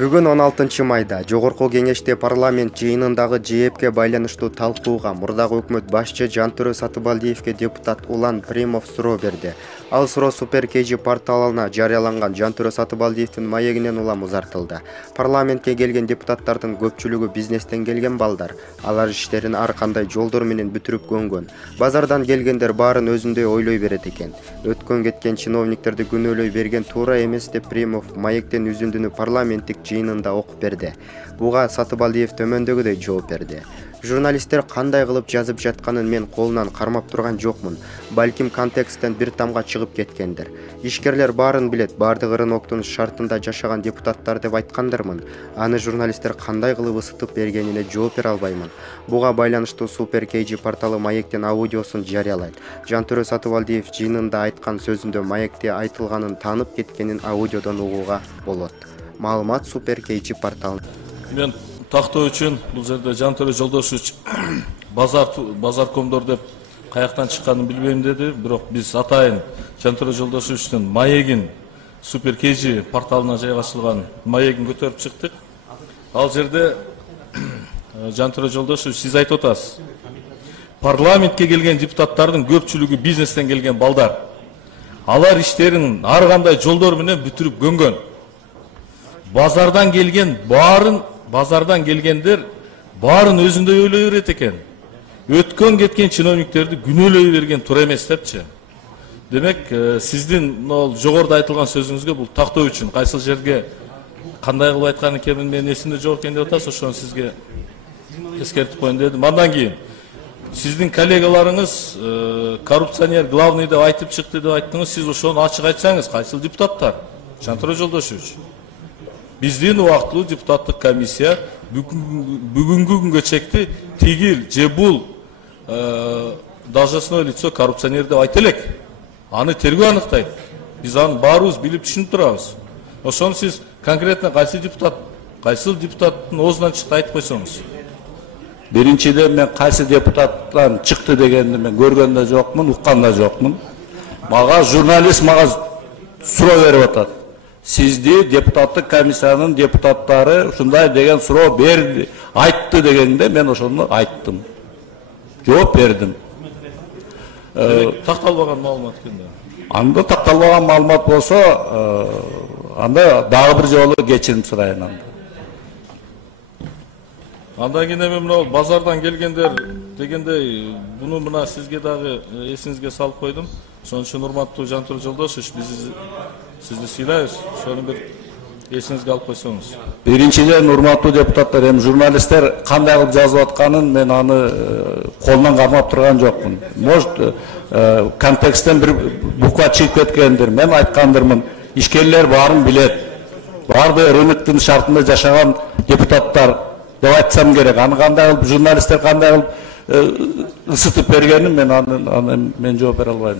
Бүгүн 16 майда Жогорку Кеңеште парламент жыйынындагы ЖЭПке байланыштуу талкууга мурдагы өкмөт башчы Жантөрө Сатыбалдиевке депутат Улан Примов суроо берди. Ал суроо Супер KG порталына жарыяланган Жантөрө Сатыбалдиевдин маегинен улам узартылды. Парламентке келген депутаттардын көпчүлүгү бизнестен келген балдар. Алар иштерин ар кандай жолдор менен бүтүрүп көнгөн. Базардан келгендер баарын өзүндөй ойлой берет экен. Өткөн кеткен чиновниктерди күнөөлөй берген туура эмес деп Примов маектен үзүндүнү парламенттик жыйынында окуп берди. Буга Сатыбалдиев төмөндөгүдөй жооп берди. Журналисттер кандай кылып жазып жатканын мен колунан кармап турган жокмун. Балким контексттен бир тамга чыгып кеткендир. Ишкерлер баарын билет, бардыгы рыноктун шартында жашаган депутаттар деп айткандырмын. Аны журналисттер кандай кылып ысытып бергенине жооп бере албаймын. Буга байланыштуу Супер KG порталы маектин аудиосун жарыялайт. Жантөрө Сатыбалдиев жыйынында айткан сөзүндө маекте айтылганын таанып кеткенин аудиодон угууга болот. Маалымат Супер KG порталы. Мен тактоо үчүн бул жерде Жантөрө Жолдошевич базаркомдор деп каяктан чыкканын билбейм деди, бирок биз атайын Жантөрө Жолдошевичтин маегин Супер KG порталына жайгашылган маегин көтөрүп чыктык. Ал жерде Жантөрө Жолдошевич сиз айтып атасыз. Парламентке келген депутаттардын көпчүлүгү бизнестен келген балдар. Алар иштерин ар кандай жолдор менен бүтүрүп көнгөн. Базардан келгендер баарын өзүндөй ойлой берет экен. Өткөн кеткен чиновниктерди күнөөлөй берген туура эмес депчи. Демек, сиздин жогоруда айтылган сөзүңүзгө бул тактоо үчүн кайсыл жерге кандай кылып айткан экенин мен эсимде жок экен деп атасыз, ошону сизге эскертип коеюн дедим. Андан кийин сиздин коллегаларыңыз коррупционер главный деп айтып чыкты деп айттыңыз. Сиз ошону ачык айтсаңыз, кайсыл депутаттар? Жантөрө Жолдошевич. Биздин убактылуу депутаттык комиссия бүгүнкү күнгө чекти тигил же бул должностное лицо коррупционер деп айта элек. Аны тергөө аныктайт. Биз аны баарыбыз билип түшүнүп турабыз. Ошону сиз конкретно кайсыл депутаттын оозунан чыкты айтып койсоңуз. Биринчиден мен кайсы депутаттан чыкты дегенди мен көргөн да жокмун, уккан да жокмун. Мага журналист суроо берип атат. Сизди депутаттык комиссиянын депутаттары ушундай деген суроо берди, айтты дегенде мен ошону айттым. Жооп бердим. Такталбаган маалымат экен да. Анда такталбаган маалымат болсо, анда дагы бир жолу кечирим сурайын анда. Андан кийин эми мына базардан келгендер дегендей, буну мына сизге дагы эсиңизге салып койдум. Ошон үчүн урматтуу Жантөрө Жолдошевич, биз сизди сыйлайбыз. Ошону бир эсиңизге алып койсоңуз. Биринчиден урматтуу депутаттар, эми журналисттер кандай кылып жазып атканын мен аны колунан кармап турган жокмун. Может, контексттен бир буква чыгып кеткендир. Мен айткандырмын, ишкерлер баарын билет. Барды рыноктун шартында жашаган депутаттар деп айтсам керек. Аны кандай кылып журналисттер кандай кылып ысытып бергенин мен жооп бере албайм.